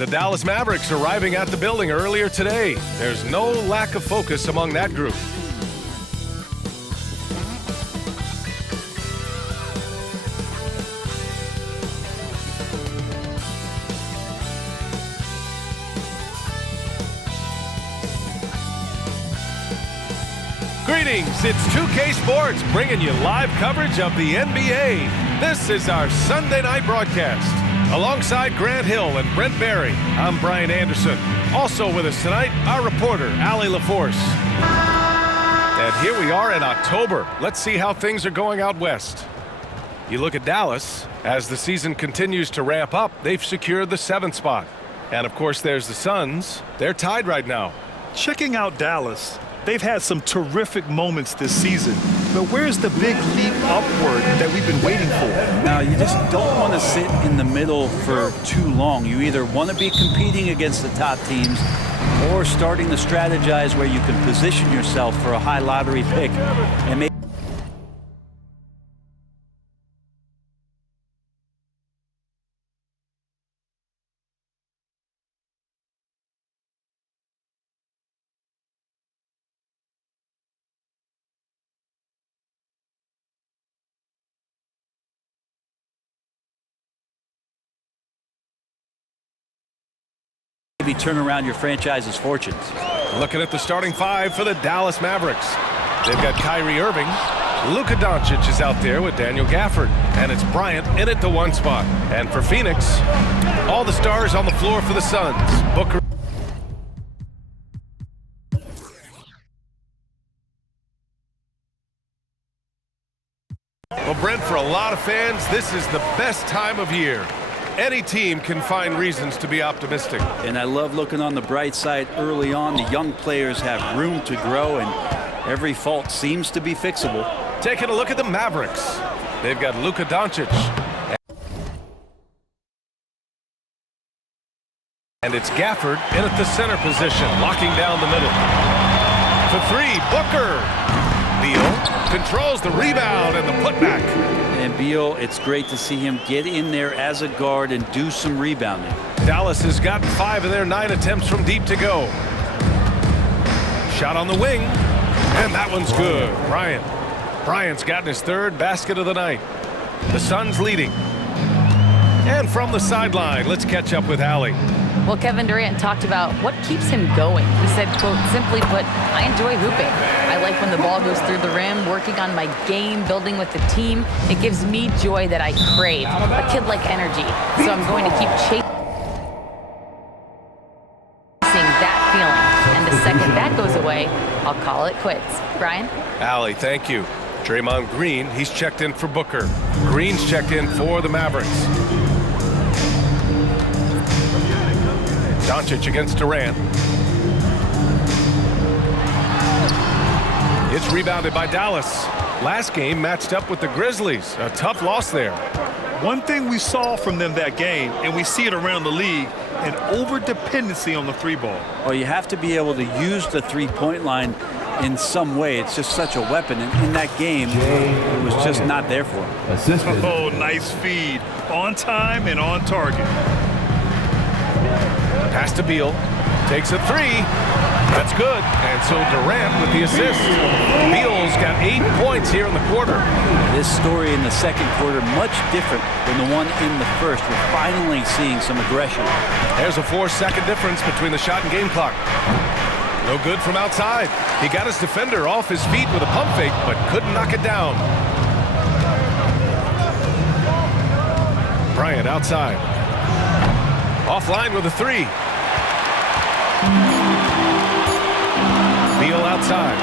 The Dallas Mavericks arriving at the building earlier today. There's no lack of focus among that group. Greetings, it's 2K Sports bringing you live coverage of the NBA. This is our Sunday night broadcast. Alongside Grant Hill and Brent Barry, I'm Bryant Anderson. Also with us tonight, our reporter, Allie LaForce. And here we are in October. Let's see how things are going out west. You look at Dallas. As the season continues to ramp up, they've secured the 7th spot. And of course, there's the Suns. They're tied right now. Checking out Dallas, they've had some terrific moments this season, but where's the big leap upward that we've been waiting for? Now, you just don't want to sit in the middle for too long. You either want to be competing against the top teams or starting to strategize where you can position yourself for a high lottery pick and maybe turn around your franchise's fortunes. Looking at the starting 5 for the Dallas Mavericks. They've got Kyrie Irving. Luka Doncic is out there with Daniel Gafford. And it's Bryant in at the 1 spot. And for Phoenix, all the stars on the floor for the Suns. Booker. Well, Brent, for a lot of fans, this is the best time of year. Any team can find reasons to be optimistic. And I love looking on the bright side early on. The young players have room to grow, and every fault seems to be fixable. Taking a look at the Mavericks. They've got Luka Doncic. And it's Gafford in at the center position, locking down the middle. For 3, Booker. Beal controls the rebound and the putback. And Beal, it's great to see him get in there as a guard and do some rebounding. Dallas has gotten 5 of their 9 attempts from deep to go. Shot on the wing, and that one's good. Bryant's gotten his 3rd basket of the night. The Suns leading. And from the sideline, let's catch up with Allie. Well, Kevin Durant talked about what keeps him going. He said, quote, simply put, I enjoy hooping. I like when the ball goes through the rim, working on my game, building with the team. It gives me joy that I crave, a kid-like energy. So I'm going to keep chasing that feeling. And the second that goes away, I'll call it quits. Brian? Allie, thank you. Draymond Green, he's checked in for Booker. Green's checked in for the Mavericks. Doncic against Durant. It's rebounded by Dallas. Last game matched up with the Grizzlies. A tough loss there. One thing we saw from them that game, and we see it around the league, an over-dependency on the 3-ball. Well, you have to be able to use the 3-point line in some way. It's just such a weapon. And in that game, it was just not there for him. Oh, nice feed. On time and on target. Pass to Beal. Takes a 3. That's good. And so Durant with the assist. Beal's got 8 points here in the quarter. This story in the second quarter, much different than the one in the first. We're finally seeing some aggression. There's a 4-second difference between the shot and game clock. No good from outside. He got his defender off his feet with a pump fake, but couldn't knock it down. Bryant outside. Offline with a 3. Beal outside.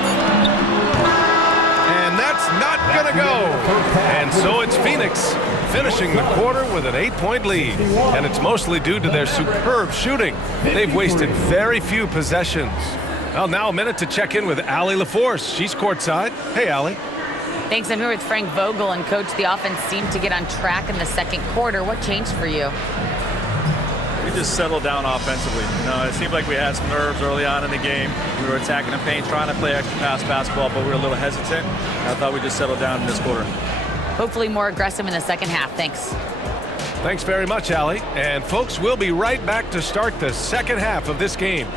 And that's not gonna go. And so it's Phoenix finishing the quarter with an 8-point lead. And it's mostly due to their superb shooting. They've wasted very few possessions. Well, now a minute to check in with Allie LaForce. She's courtside. Hey, Allie. Thanks. I'm here with Frank Vogel. And, Coach, the offense seemed to get on track in the second quarter. What changed for you? We just settled down offensively. It seemed like we had some nerves early on in the game. We were attacking the paint, trying to play extra pass basketball, but we were a little hesitant. I thought we just settled down in this quarter. Hopefully more aggressive in the second half. Thanks. Thanks very much, Allie. And folks, we'll be right back to start the second half of this game.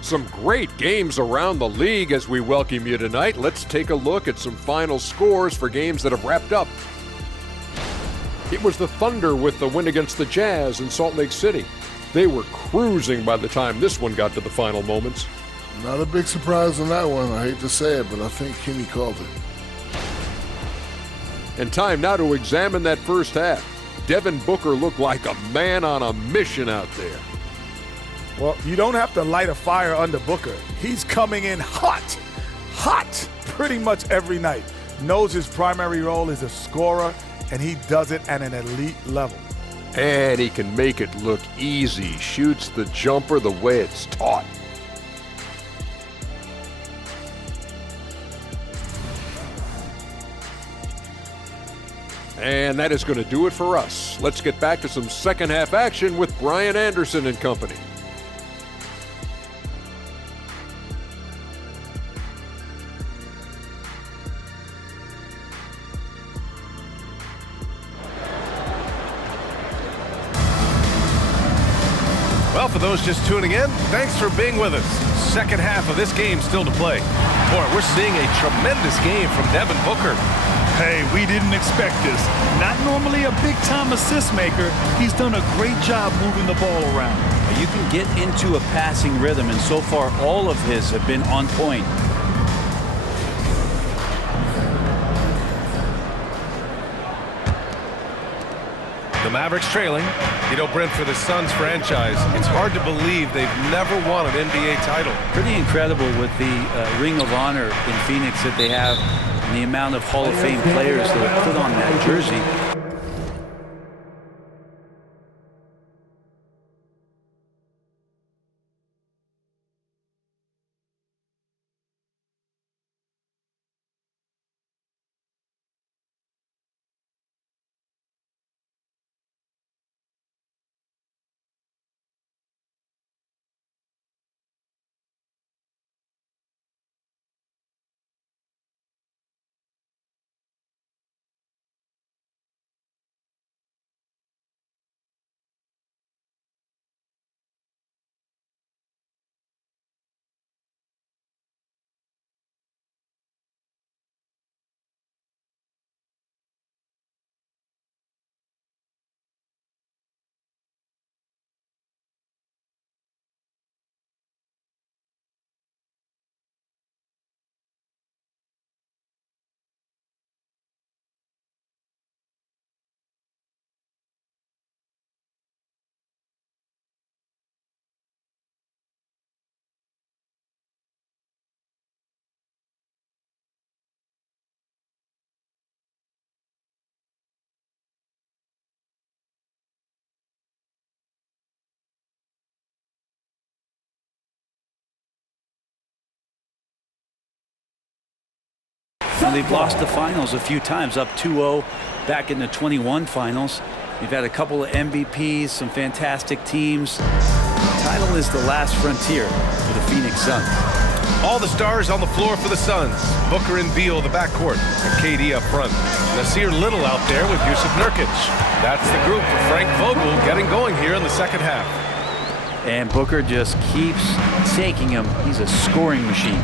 Some great games around the league as we welcome you tonight. Let's take a look at some final scores for games that have wrapped up. It was the Thunder with the win against the Jazz in Salt Lake City. They were cruising by the time this one got to the final moments. Not a big surprise on that one. I hate to say it, but I think Kenny called it. And time now to examine that first half. Devin Booker looked like a man on a mission out there. Well, you don't have to light a fire under Booker. He's coming in hot, pretty much every night. Knows his primary role is a scorer, and he does it at an elite level. And he can make it look easy. Shoots the jumper the way it's taught. And that is going to do it for us. Let's get back to some second half action with Bryant Anderson and company. Well, for those just tuning in, thanks for being with us. Second half of this game still to play. Boy, we're seeing a tremendous game from Devin Booker. Hey, we didn't expect this. Not normally a big-time assist maker. He's done a great job moving the ball around. You can get into a passing rhythm, and so far all of his have been on point. The Mavericks trailing. You know, Brent, for the Suns franchise, it's hard to believe they've never won an NBA title. Pretty incredible with the Ring of Honor in Phoenix that they have, and the amount of Hall of Fame players that have put on that jersey. And they've lost the finals a few times, up 2-0 back in the 21 finals. They've had a couple of MVPs, some fantastic teams. The title is the last frontier for the Phoenix Suns. All the stars on the floor for the Suns. Booker and Beal, the backcourt, and KD up front. Nasir Little out there with Yusuf Nurkic. That's the group for Frank Vogel getting going here in the second half. And Booker just keeps taking him. He's a scoring machine.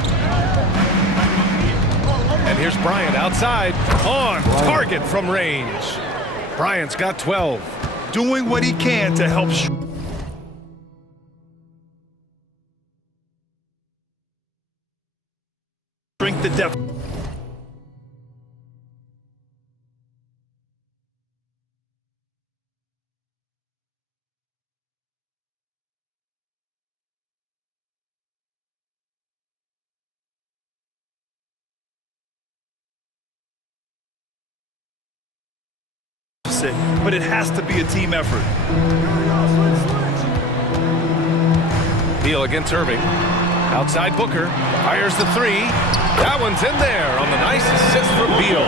And here's Bryant outside, on target from range. Bryant's got 12. Doing what he can to help shrink the depth. But it has to be a team effort. Beal against Irving. Outside Booker. Fires the three. That one's in there on the nice assist from Beal.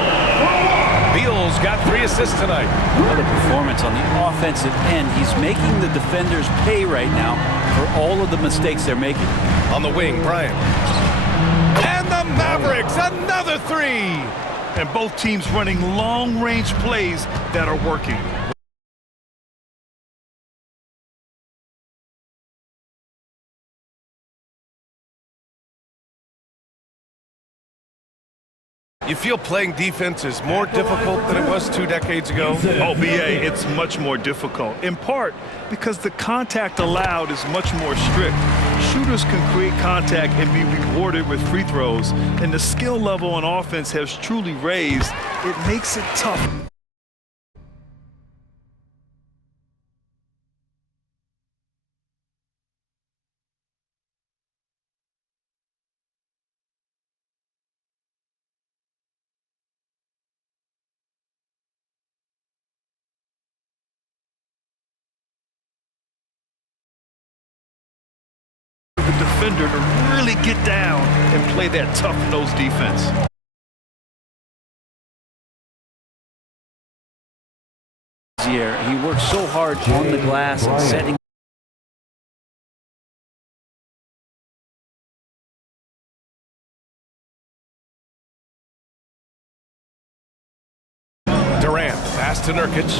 Beal's got 3 assists tonight. What a performance on the offensive end. He's making the defenders pay right now for all of the mistakes they're making. On the wing, Bryant. And the Mavericks, another 3. And both teams running long-range plays that are working. You feel playing defense is more difficult than it was 2 decades ago? Oh, BA, it's much more difficult, in part because the contact allowed is much more strict. Shooters can create contact and be rewarded with free throws, and the skill level on offense has truly raised. It makes it tough. Defender to really get down and play that tough-nosed defense. He works so hard on the glass and setting. Durant, pass to Nurkic.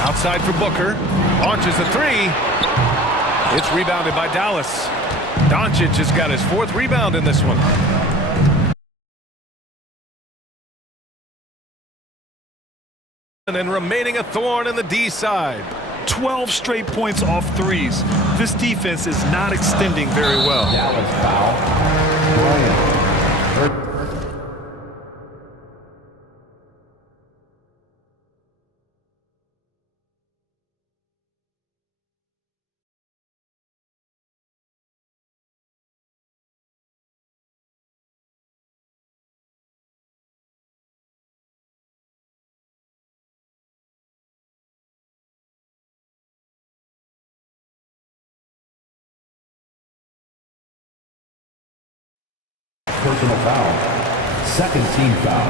Outside for Booker. Launches a 3. It's rebounded by Dallas. Doncic has got his 4th rebound in this one. And remaining a thorn in the D side. 12 straight points off threes. This defense is not extending very well. Dallas foul. Bryant. Personal foul. Second team foul.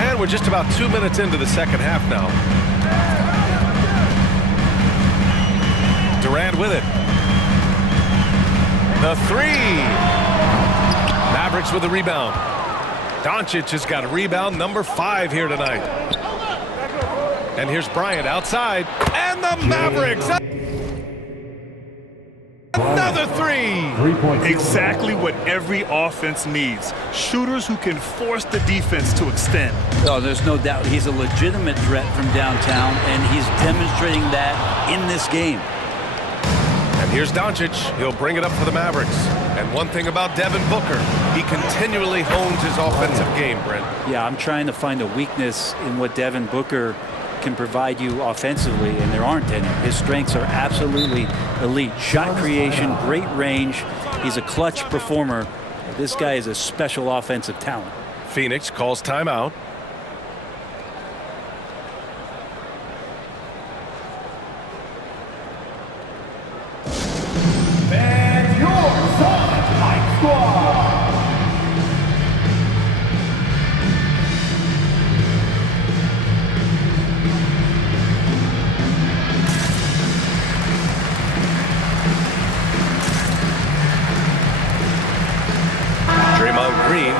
And we're just about 2 minutes into the second half now. Durant with it. The 3. Mavericks with a rebound. Doncic has got a rebound number 5 here tonight. And here's Bryant outside. And the Mavericks. Another 3. Exactly what every offense needs. Shooters who can force the defense to extend. Oh, there's no doubt he's a legitimate threat from downtown, and he's demonstrating that in this game. And here's Doncic. He'll bring it up for the Mavericks. And one thing about Devin Booker, he continually hones his offensive game, Brent. Yeah, I'm trying to find a weakness in what Devin Booker can provide you offensively, and there aren't any. His strengths are absolutely elite. Shot creation, great range. He's a clutch performer. This guy is a special offensive talent. Phoenix calls timeout. And yours on Mike Squad. Draymond Green.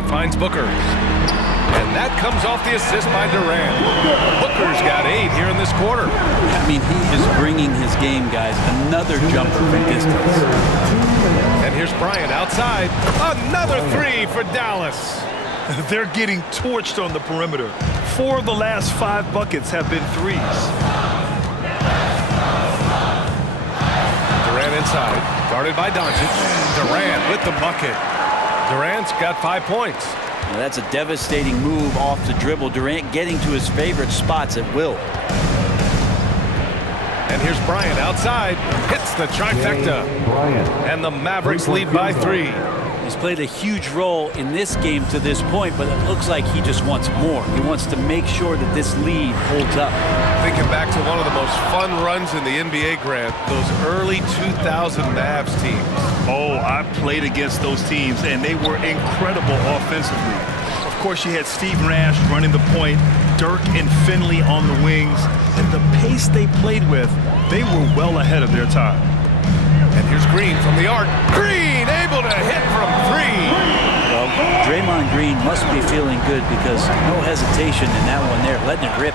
Bryant finds Booker. And that comes off the assist by Durant. Booker's got 8 here in this quarter. I mean, he is bringing his game, guys. Another jumper from distance. And here's Bryant outside. Another 3 for Dallas. They're getting torched on the perimeter. 4 of the last 5 buckets have been threes. Durant inside, guarded by Doncic. Durant with the bucket. Durant's got 5 points. Now, that's a devastating move off the dribble. Durant getting to his favorite spots at will. And here's Bryant outside. Hits the trifecta. Bryant. And the Mavericks lead by 3. He's played a huge role in this game to this point, but it looks like he just wants more. He wants to make sure that this lead holds up. Thinking back to one of the most fun runs in the NBA, Grant, those early 2000 Mavs teams. Oh, I played against those teams, and they were incredible offensively. Of course, you had Steve Nash running the point, Dirk and Finley on the wings, and the pace they played with, they were well ahead of their time. And here's Green from the arc. Green able to hit from 3. Well, Draymond Green must be feeling good because no hesitation in that one there, letting it rip.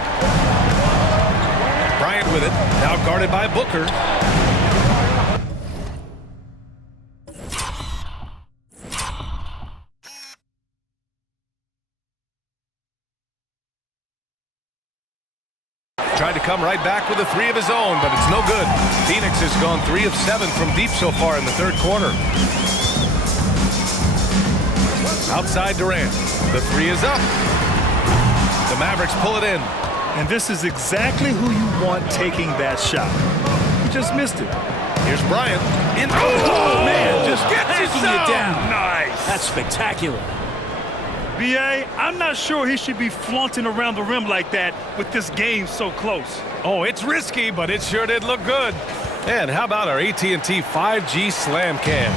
Bryant with it, now guarded by Booker. Tried to come right back with a 3 of his own, but it's no good. Phoenix has gone 3 of 7 from deep so far in the 3rd quarter. Outside Durant. The 3 is up. The Mavericks pull it in. And this is exactly who you want taking that shot. He just missed it. Here's Bryant. Oh, man, just gets backing it you down. Nice. That's spectacular. B.A., I'm not sure he should be flaunting around the rim like that with this game so close. Oh, it's risky, but it sure did look good. And how about our AT&T 5G Slam Cam?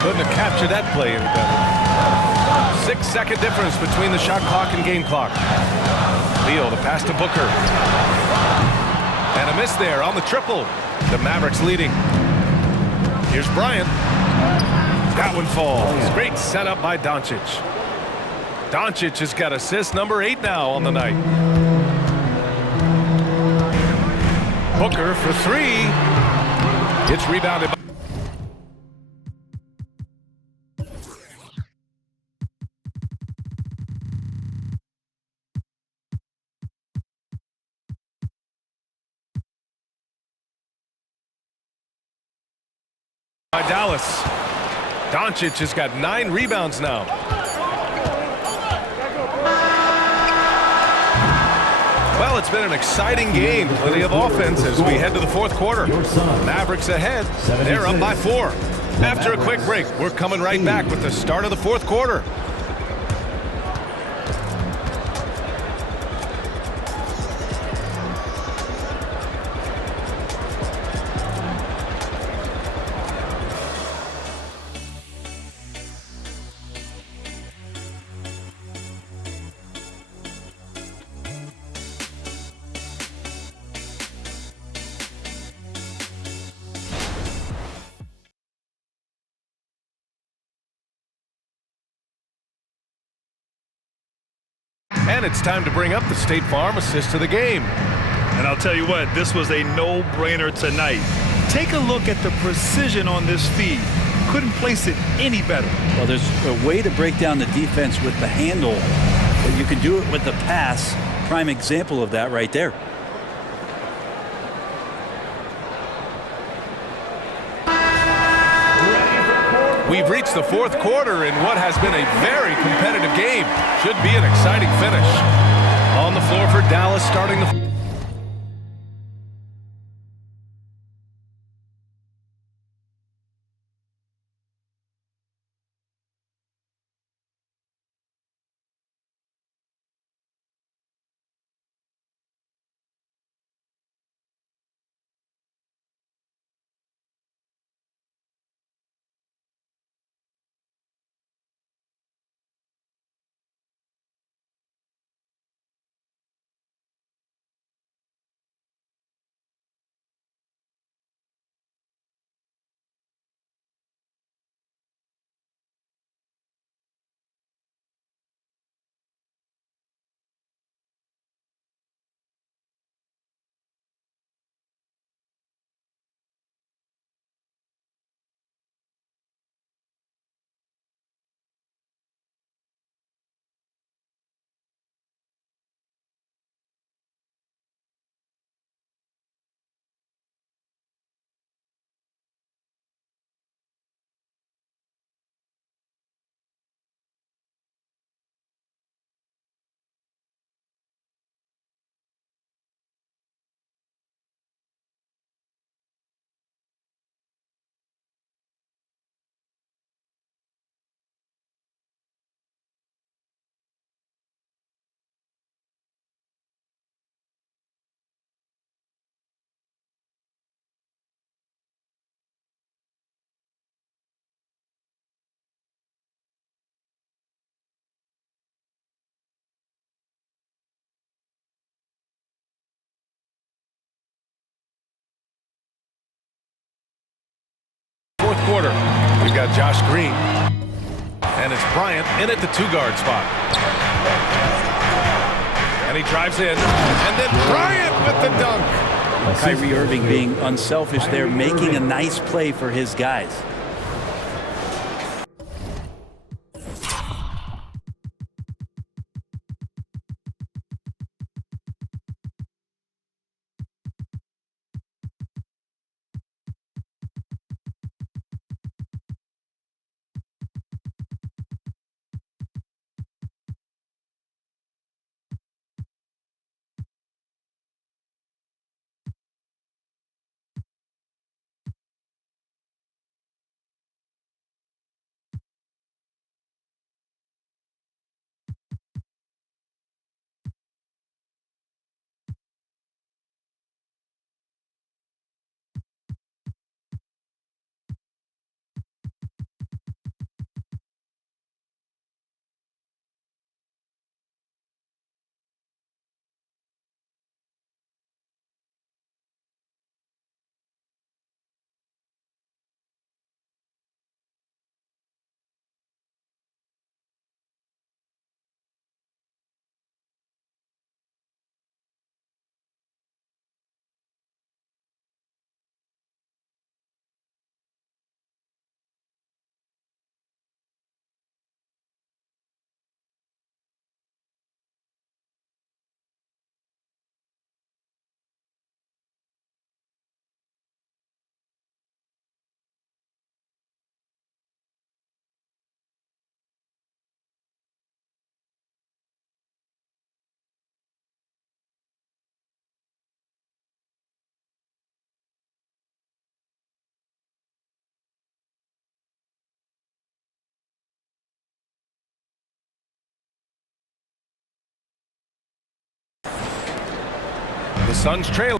Couldn't have captured that play any better. 6-second difference between the shot clock and game clock. Beal, the pass to Booker. And a miss there on the triple. The Mavericks leading. Here's Bryant. That one falls. Great setup by Doncic. Doncic has got assist number 8 now on the night. Booker for 3. It's rebounded by Dallas. Doncic has got 9 rebounds now. Well, it's been an exciting game. Plenty of offense as we head to the 4th quarter. Mavericks ahead. They're up by 4. After a quick break, we're coming right back with the start of the 4th quarter. And it's time to bring up the State Farm assist to the game. And I'll tell you what, this was a no-brainer tonight. Take a look at the precision on this feed. Couldn't place it any better. Well, there's a way to break down the defense with the handle, but you can do it with the pass. Prime example of that right there. We've reached the 4th quarter in what has been a very competitive game. Should be an exciting finish. On the floor for Dallas starting the got Josh Green. And it's Bryant in at the 2-guard spot. And he drives in. And then Bryant with the dunk. Kyrie Irving being unselfish there, making a nice play for his guys. The Suns trail.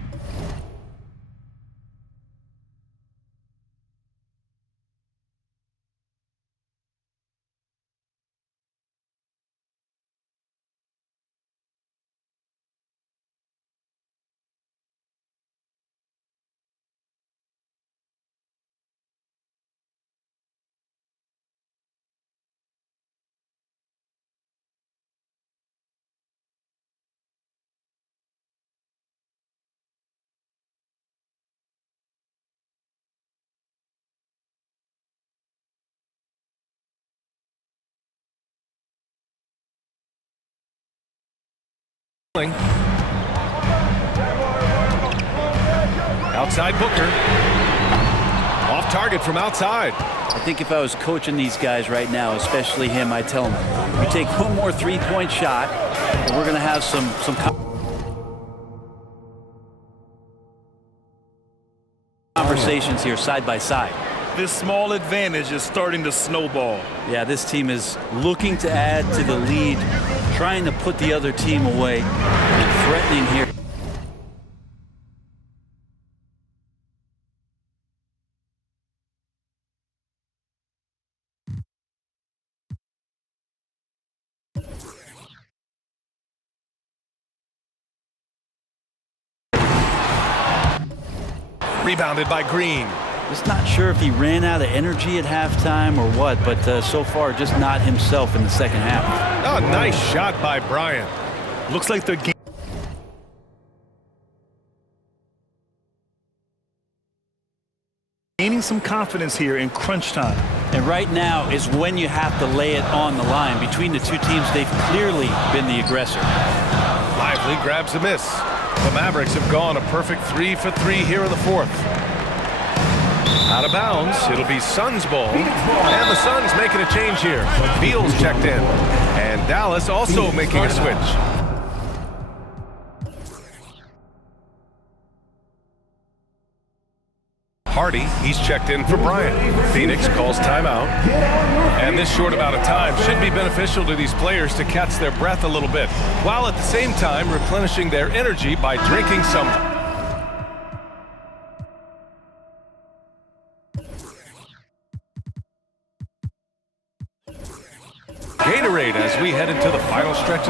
Outside Booker. Off target from outside. I think if I was coaching these guys right now, especially him, I'd tell him, you take one more three-point shot, and we're going to have some conversations here side by side. This small advantage is starting to snowball. Yeah, this team is looking to add to the lead, trying to put the other team away, and threatening here. Rebounded by Green. Just not sure if he ran out of energy at halftime or what, but so far just not himself in the second half. Oh, nice shot by Bryant. Looks like they're gaining some confidence here in crunch time. And right now is when you have to lay it on the line. Between the two teams, they've clearly been the aggressor. Lively grabs a miss. The Mavericks have gone a perfect 3 for 3 here in the fourth. Out of bounds, it'll be Suns ball. And the Suns making a change here. Beal's checked in. And Dallas also making a switch. Hardy, he's checked in for Bryant. Phoenix calls timeout. And this short amount of time should be beneficial to these players to catch their breath a little bit, while at the same time replenishing their energy by drinking some Gatorade as we head into the final stretch.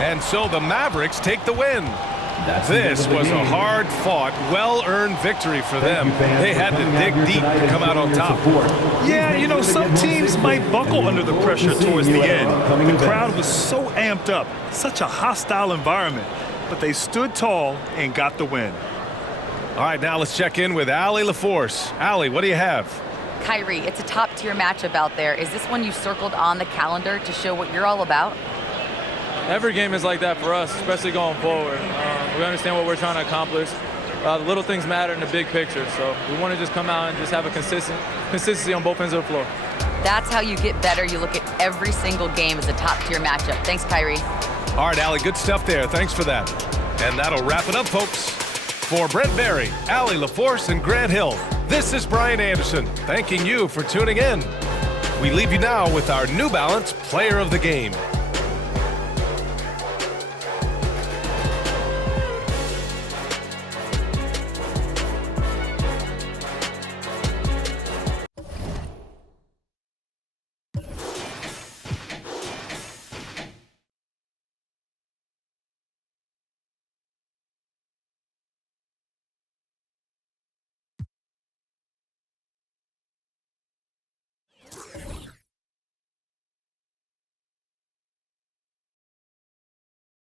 And so the Mavericks take the win. This was a hard-fought, well-earned victory for them. They had to dig deep to come out on top. Yeah, you know, some teams might buckle under the pressure towards the end. The crowd was so amped up, such a hostile environment, but they stood tall and got the win. All right, now let's check in with Allie LaForce. Allie, what do you have? Kyrie, it's a top-tier matchup out there. Is this one you circled on the calendar to show what you're all about? Every game is like that for us, especially going forward. We understand what we're trying to accomplish. The little things matter in the big picture, so we want to just come out and just have a consistency on both ends of the floor. That's how you get better. You look at every single game as a top-tier matchup. Thanks, Kyrie. All right, Allie, good stuff there. Thanks for that. And that'll wrap it up, folks. For Brent Barry, Allie LaForce, and Grant Hill, this is Bryant Anderson, thanking you for tuning in. We leave you now with our New Balance Player of the Game.